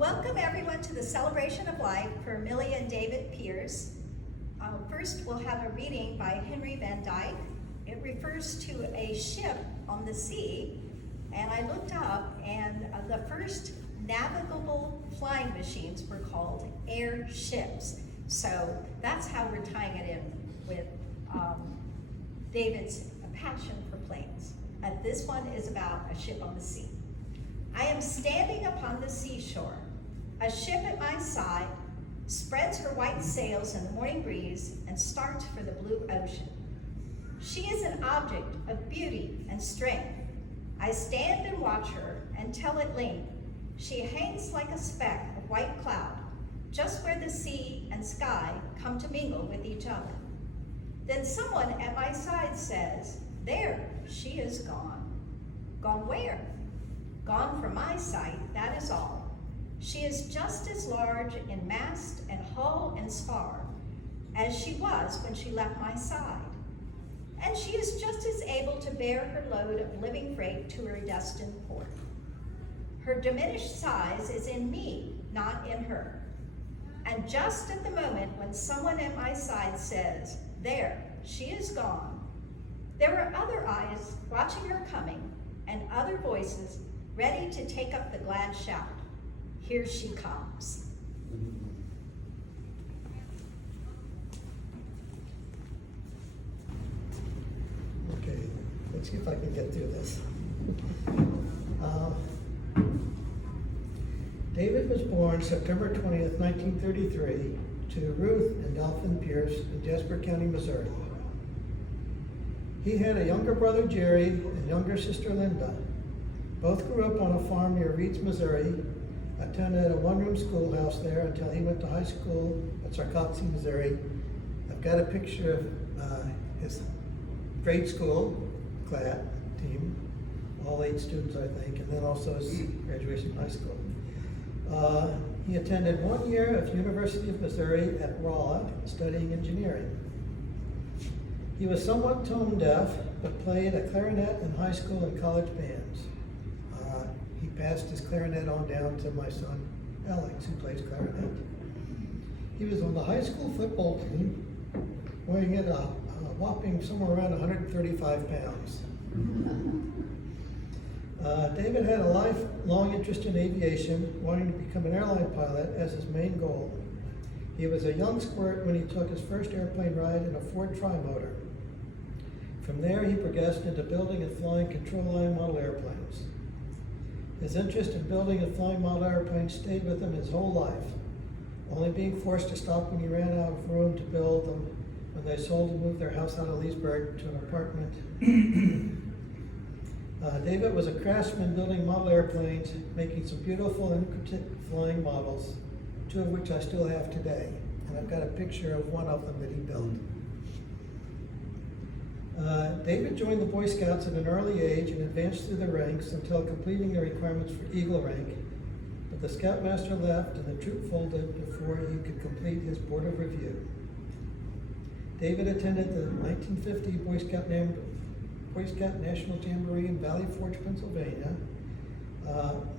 Welcome everyone to the celebration of life for Millie and David Pierce. First, we'll have a reading by Henry Van Dyke. It refers to a ship on the sea, and I looked up, and the first navigable flying machines were called airships. So that's how we're tying it in with David's passion for planes. This one is about a ship on the sea. I am standing upon the seashore. A ship at my side spreads her white sails in the morning breeze and starts for the blue ocean. She is an object of beauty and strength. I stand and watch her until at length she hangs like a speck of white cloud, just where the sea and sky come to mingle with each other. Then someone at my side says, "There, she is gone." Gone where? Gone from my sight, that is all. She is just as large in mast and hull and spar as she was when she left my side. And she is just as able to bear her load of living freight to her destined port. Her diminished size is in me, not in her. And just at the moment when someone at my side says, "There, she is gone," there are other eyes watching her coming and other voices ready to take up the glad shout, "Here she comes." Okay, let's see if I can get through this. David was born September 20th, 1933, to Ruth and Dolphin Pierce in Jasper County, Missouri. He had a younger brother, Jerry, and younger sister, Linda. Both grew up on a farm near Reeds, Missouri, attended a one-room schoolhouse there until he went to high school at Sarcoxie, Missouri. I've got a picture of his grade school class team, all 8 students, I think, and then also his graduation from high school. He attended 1 year of University of Missouri at Rolla, studying engineering. He was somewhat tone deaf, but played a clarinet in high school and college bands. He passed his clarinet on down to my son, Alex, who plays clarinet. He was on the high school football team, weighing in a whopping somewhere around 135 pounds. David had a lifelong interest in aviation, wanting to become an airline pilot as his main goal. He was a young squirt when he took his first airplane ride in a Ford Tri-Motor. From there, he progressed into building and flying control line model airplanes. His interest in building and flying model airplanes stayed with him his whole life, only being forced to stop when he ran out of room to build them when they sold and moved their house out of Leesburg to an apartment. David was a craftsman building model airplanes, making some beautiful intricate flying models, 2 of which I still have today. And I've got a picture of one of them that he built. David joined the Boy Scouts at an early age and advanced through the ranks until completing the requirements for Eagle rank, but the Scoutmaster left and the troop folded before he could complete his board of review. David attended the 1950 Boy Scout National Jamboree in Valley Forge, Pennsylvania.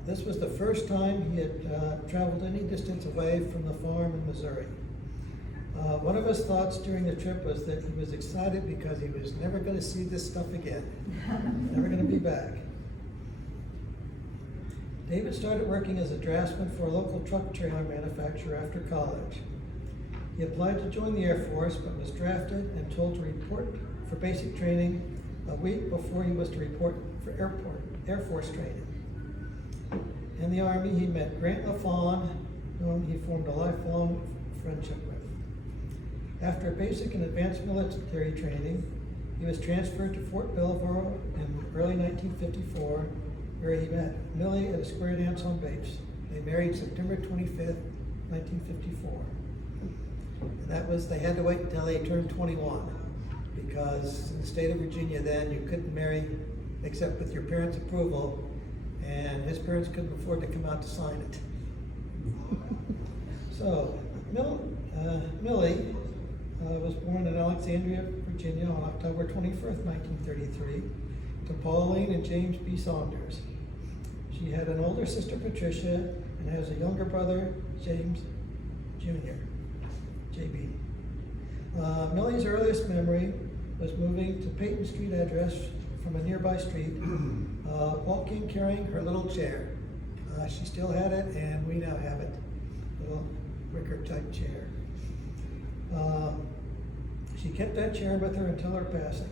This was the first time he had traveled any distance away from the farm in Missouri. One of his thoughts during the trip was that he was excited because he was never going to see this stuff again, never going to be back. David started working as a draftsman for a local truck trailer manufacturer after college. He applied to join the Air Force, but was drafted and told to report for basic training a week before he was to report for Air Force training. In the Army, he met Grant LaFawn, whom he formed a lifelong friendship with. After basic and advanced military training, he was transferred to Fort Belvoir in early 1954, where he met Millie at a square dance on base. They married September 25th, 1954. And they had to wait until they turned 21, because in the state of Virginia then, you couldn't marry except with your parents' approval, and his parents couldn't afford to come out to sign it. So, Millie was born in Alexandria, Virginia on October 21st, 1933, to Pauline and James B. Saunders. She had an older sister, Patricia, and has a younger brother, James Jr., JB. Millie's earliest memory was moving to Peyton Street address from a nearby street, walking, carrying her little chair. She still had it, and we now have it, little wicker type chair. She kept that chair with her until her passing.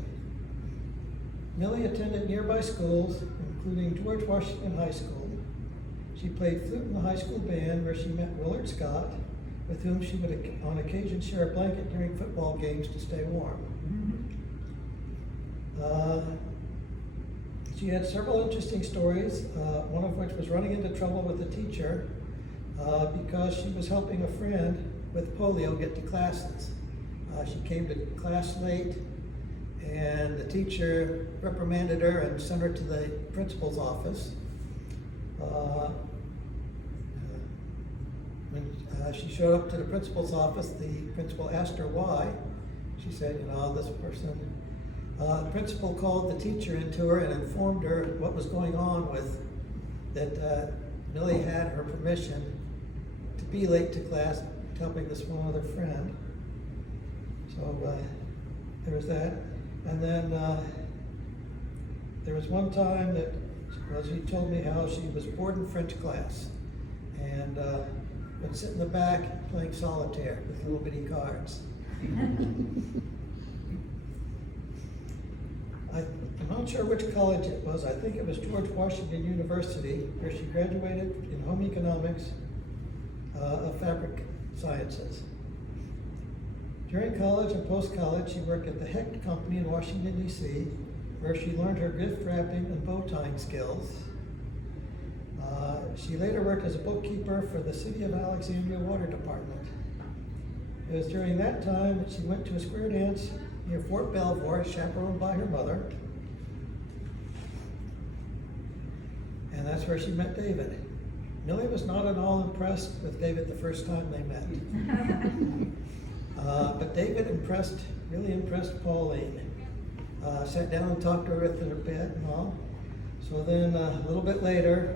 Millie attended nearby schools, including George Washington High School. She played flute in the high school band where she met Willard Scott, with whom she would on occasion share a blanket during football games to stay warm. She had several interesting stories, one of which was running into trouble with a teacher because she was helping a friend with polio get to classes. She came to class late, and the teacher reprimanded her and sent her to the principal's office. When she showed up to the principal's office, the principal asked her why. She said, this person. The principal called the teacher into her and informed her what was going on with that Millie had her permission to be late to class, helping this one other friend. So there was that. And then there was one time that she told me how she was bored in French class and would sit in the back playing solitaire with little bitty cards. I'm not sure which college it was. I think it was George Washington University, where she graduated in home economics of fabric sciences. During college and post-college, she worked at the Hecht Company in Washington, D.C., where she learned her gift wrapping and bow tying skills. She later worked as a bookkeeper for the City of Alexandria Water Department. It was during that time that she went to a square dance near Fort Belvoir, chaperoned by her mother. And that's where she met David. Millie was not at all impressed with David the first time they met. But David really impressed Pauline. Sat down and talked to her at her bed and all. So then a little bit later,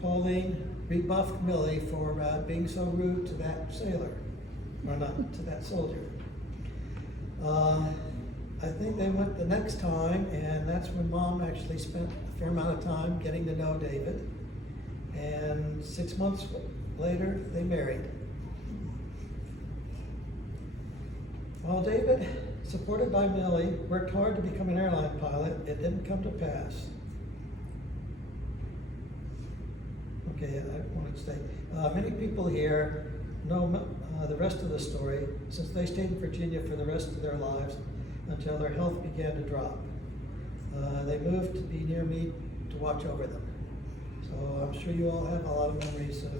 Pauline rebuffed Millie for being so rude to that sailor, or not to that soldier. I think they went the next time, and that's when Mom actually spent a fair amount of time getting to know David. And 6 months later, they married. While David, supported by Millie, worked hard to become an airline pilot, it didn't come to pass. Okay, I wanted to say, many people here know the rest of the story, since they stayed in Virginia for the rest of their lives until their health began to drop. They moved to be near me to watch over them. So I'm sure you all have a lot of memories of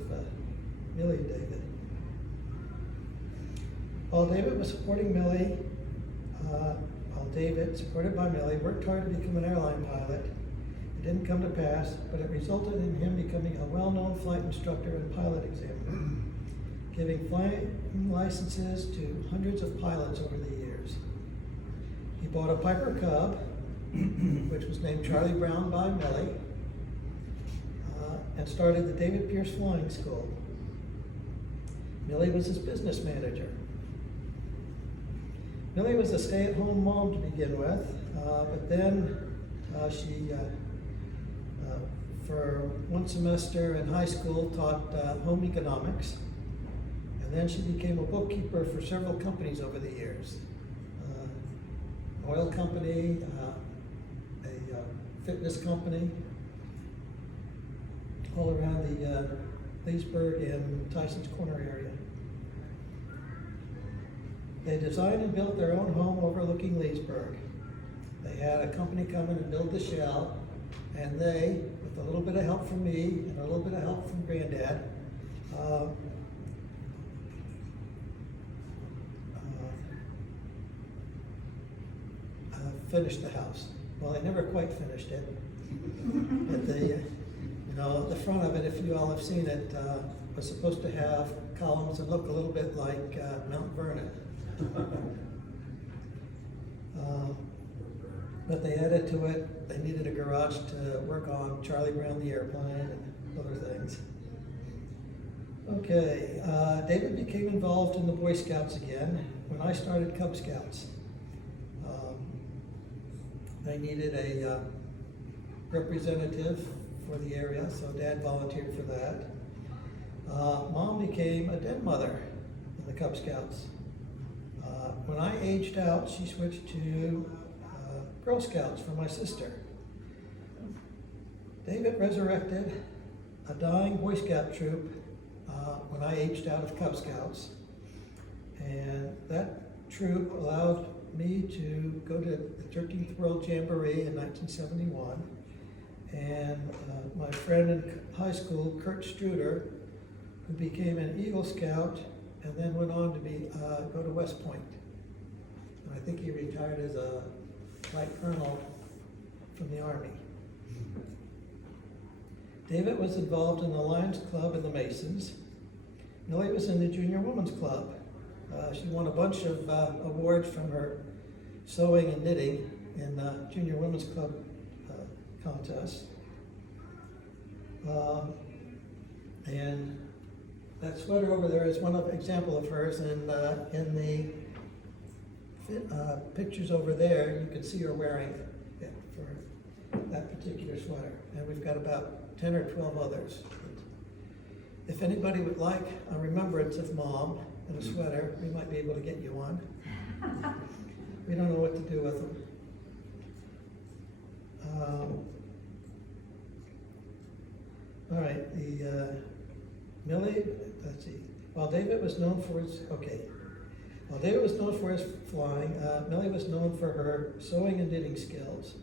Millie and David. While David was supporting Millie, David, supported by Millie, worked hard to become an airline pilot. It didn't come to pass, but it resulted in him becoming a well-known flight instructor and pilot examiner, giving flying licenses to hundreds of pilots over the years. He bought a Piper Cub, which was named Charlie Brown by Millie, and started the David Pierce Flying School. Millie was his business manager. Millie was a stay-at-home mom to begin with, but then she, for one semester in high school, taught home economics, and then she became a bookkeeper for several companies over the years. An oil company, a fitness company, all around the Leesburg and Tyson's Corner area. They designed and built their own home overlooking Leesburg. They had a company come in and build the shell, and they, with a little bit of help from me and a little bit of help from Granddad, finished the house. Well, they never quite finished it, but the front of it, if you all have seen it, was supposed to have columns that look a little bit like Mount Vernon. but they added to it, they needed a garage to work on Charlie Brown the airplane and other things. Okay, David became involved in the Boy Scouts again when I started Cub Scouts. They needed a representative for the area, so Dad volunteered for that. Mom became a den mother in the Cub Scouts. When I aged out, she switched to Girl Scouts for my sister. David resurrected a dying Boy Scout troop when I aged out of Cub Scouts, and that troop allowed me to go to the 13th World Jamboree in 1971, and my friend in high school, Kurt Struder, who became an Eagle Scout and then went on to go to West Point. And I think he retired as a light colonel from the Army. David was involved in the Lions Club and the Masons. Millie was in the Junior Women's Club. She won a bunch of awards from her sewing and knitting in Junior Women's Club contests. And that sweater over there is one example of hers, and in the pictures over there, you can see her wearing it for that particular sweater. And we've got about 10 or 12 others. If anybody would like a remembrance of Mom and a sweater, we might be able to get you one. We don't know what to do with them. All right, Millie, let's see. While David was known for his flying, Millie was known for her sewing and knitting skills.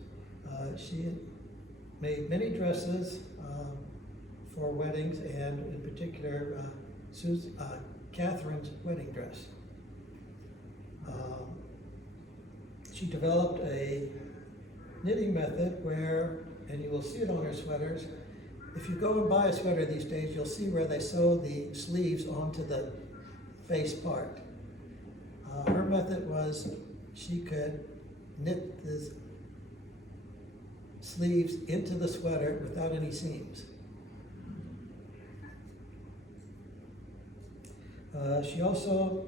She made many dresses for weddings, and in particular, Catherine's wedding dress. She developed a knitting method where, and you will see it on her sweaters, if you go and buy a sweater these days, you'll see where they sew the sleeves onto the face part. Her method was she could knit the sleeves into the sweater without any seams. She also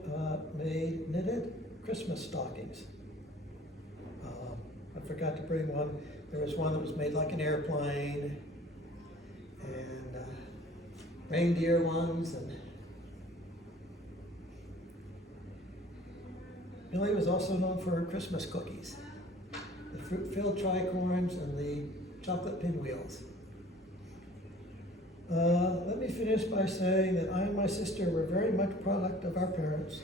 made knitted Christmas stockings. I forgot to bring one. There was one that was made like an airplane, and reindeer ones. And Millie was also known for her Christmas cookies, the fruit-filled tricorns and the chocolate pinwheels. Let me finish by saying that I and my sister were very much product of our parents.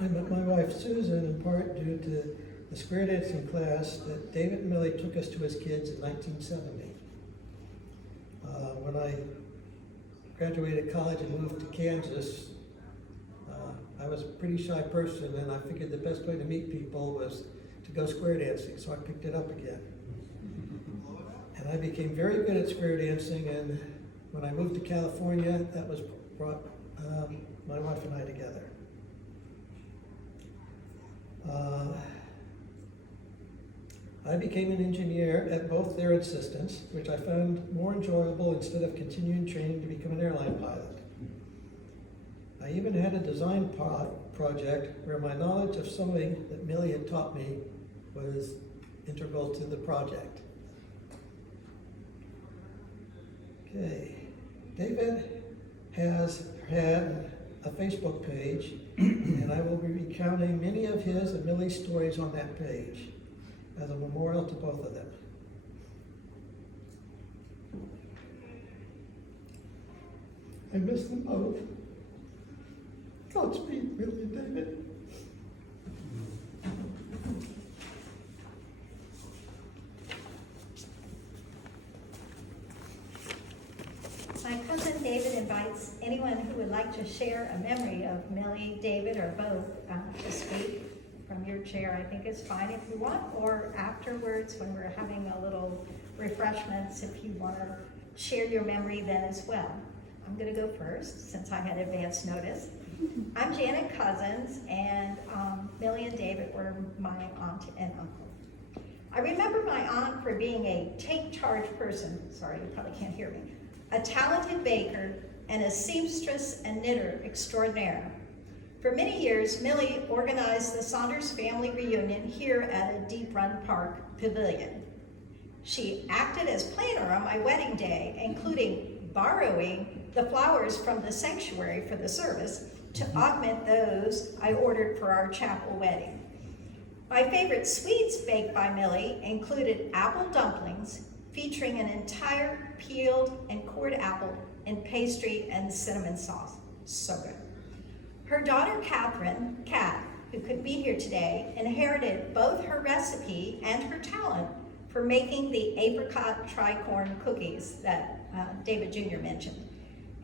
I met my wife Susan in part due to the square dancing class that David and Millie took us to as kids in 1970. When I graduated college and moved to Kansas, I was a pretty shy person, and I figured the best way to meet people was to go square dancing, so I picked it up again. And I became very good at square dancing, and when I moved to California, that was brought my wife and I together. I became an engineer at both their insistence, which I found more enjoyable instead of continuing training to become an airline pilot. I even had a design project where my knowledge of sewing that Millie had taught me was integral to the project. Okay, David has had a Facebook page, and I will be recounting many of his and Millie's stories on that page as a memorial to both of them. I miss them both. Godspeed, Millie and David. My cousin David invites anyone who would like to share a memory of Millie, David, or both to speak from your chair. I think it's fine if you want, or afterwards when we're having a little refreshments, if you want to share your memory then as well. I'm going to go first since I had advance notice. I'm Janet Cousins, and Millie and David were my aunt and uncle. on for being a take-charge person, sorry, you probably can't hear me, a talented baker, and a seamstress and knitter extraordinaire. For many years, Millie organized the Saunders family reunion here at a Deep Run Park pavilion. She acted as planner on my wedding day, including borrowing the flowers from the sanctuary for the service to augment those I ordered for our chapel wedding. My favorite sweets baked by Millie included apple dumplings featuring an entire peeled and cored apple in pastry and cinnamon sauce. So good. Her daughter Catherine, Kat, who could be here today, inherited both her recipe and her talent for making the apricot tricorn cookies that David Jr. mentioned.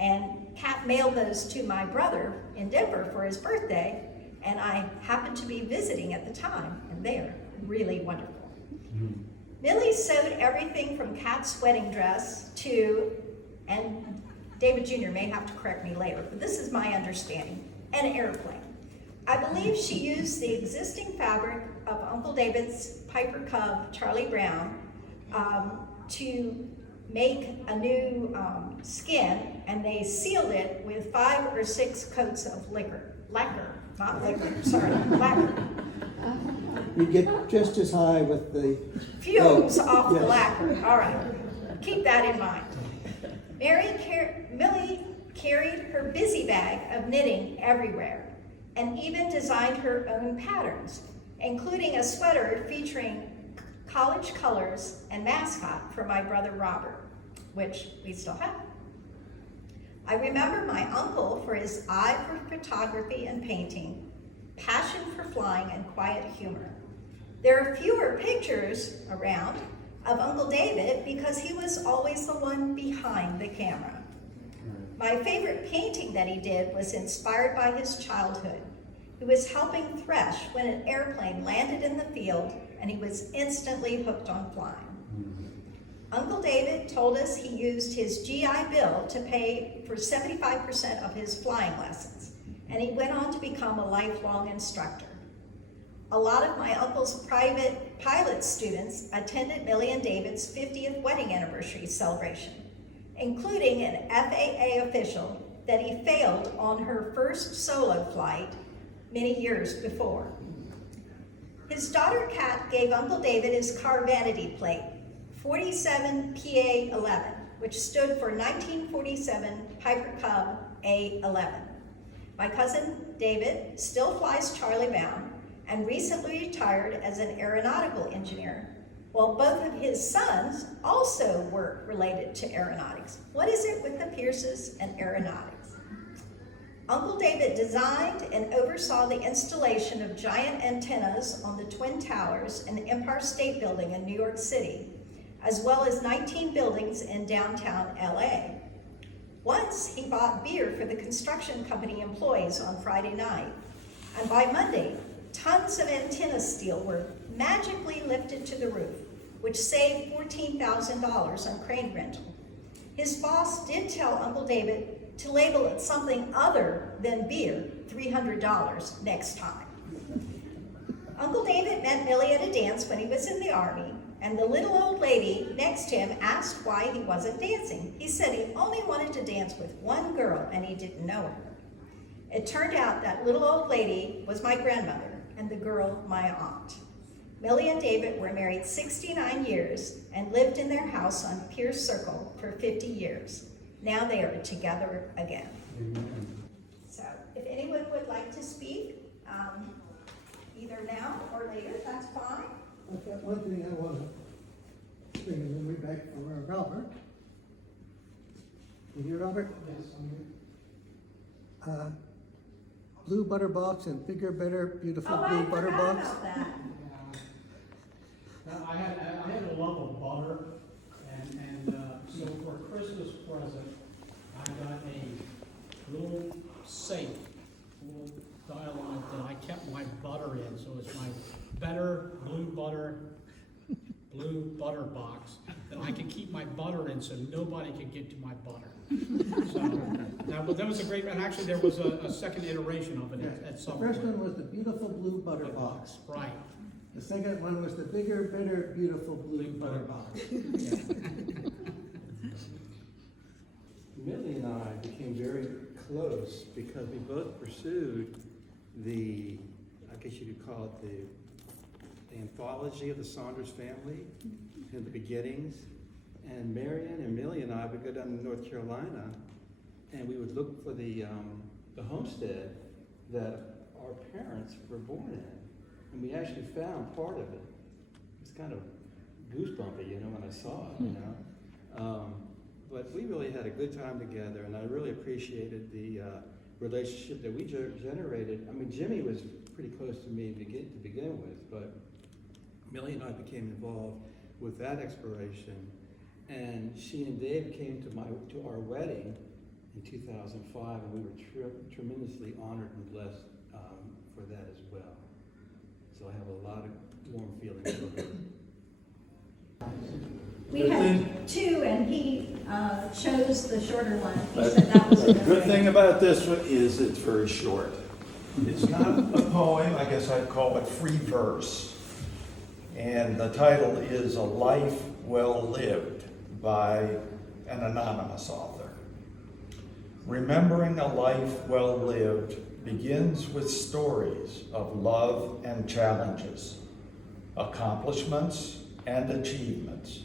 And Kat mailed those to my brother in Denver for his birthday, and I happened to be visiting at the time, and they are really wonderful. Millie sewed everything from Kat's wedding dress to, and David Jr. may have to correct me later, but this is my understanding, an airplane. I believe she used the existing fabric of Uncle David's Piper Cub, Charlie Brown, to make a new skin, and they sealed it with 5 or 6 coats of lacquer, not liquor, sorry, lacquer. You get just as high with the Fumes off the yes. lacquer, all right, keep that in mind. Millie carried her busy bag of knitting everywhere, and even designed her own patterns, including a sweater featuring college colors and mascot for my brother Robert, which we still have. I remember my uncle for his eye for photography and painting, passion for flying, and quiet humor. There are fewer pictures around of Uncle David because he was always the one behind the camera. My favorite painting that he did was inspired by his childhood. He was helping thresh when an airplane landed in the field, and he was instantly hooked on flying. Uncle David told us he used his GI Bill to pay for 75% of his flying lessons, and he went on to become a lifelong instructor. A lot of my uncle's private pilot students attended Millie and David's 50th wedding anniversary celebration, including an FAA official that he failed on her first solo flight many years before. His daughter Kat gave Uncle David his car vanity plate, 47PA11, which stood for 1947 Piper Cub A11. My cousin David still flies Charlie Brown and recently retired as an aeronautical engineer, while both of his sons also work related to aeronautics. What is it with the Pierces and aeronautics? Uncle David designed and oversaw the installation of giant antennas on the Twin Towers and the Empire State Building in New York City, as well as 19 buildings in downtown LA. Once he bought beer for the construction company employees on Friday night, and by Monday, tons of antenna steel were magically lifted to the roof, which saved $14,000 on crane rental. His boss did tell Uncle David to label it something other than beer, $300 next time. Uncle David met Millie at a dance when he was in the Army, and the little old lady next to him asked why he wasn't dancing. He said he only wanted to dance with one girl and he didn't know her. It turned out that little old lady was my grandmother and the girl my aunt. Millie and David were married 69 years and lived in their house on Pierce Circle for 50 years. Now they are together again. So if anyone would like to speak, either now or later, that's fine. I've got one thing I want to bring a memory back for Robert. You hear, Robert? Yes, I'm here. Blue butter box and bigger, better, beautiful blue I butter forgot box. about that. Now, I had a love of butter, and so for a Christmas present, I got a little safe, little dial on it that I kept my butter in, so it's my better blue butter box that I could keep my butter in, so nobody could get to my butter. So that was a great, and actually there was a second iteration of it at some The first point. one was the beautiful blue butter box. Right. The second one was the bigger, better, beautiful blue butter box. Millie and I became very close because we both pursued the, I guess you could call it the anthology of the Saunders family in the beginnings. And Marion and Millie and I would go down to North Carolina and we would look for the homestead that our parents were born in. And we actually found part of it. It was kind of goosebumpy, you know, when I saw it, you know. But we really had a good time together, and I really appreciated the relationship that we generated. I mean, Jimmy was pretty close to me to begin with, but Millie and I became involved with that exploration, and she and Dave came to our wedding in 2005, and we were tremendously honored and blessed for that as well. So I have a lot of warm feelings for her. We had two, and he chose the shorter one. He said that was The enough. good thing about this one is it's very short. It's not a poem, I guess I'd call it free verse. And the title is A Life Well Lived by an anonymous author. Remembering a life well lived begins with stories of love and challenges, accomplishments and achievements.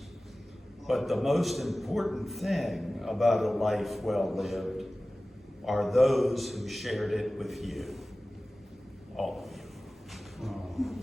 But the most important thing about a life well lived are those who shared it with you, all of you.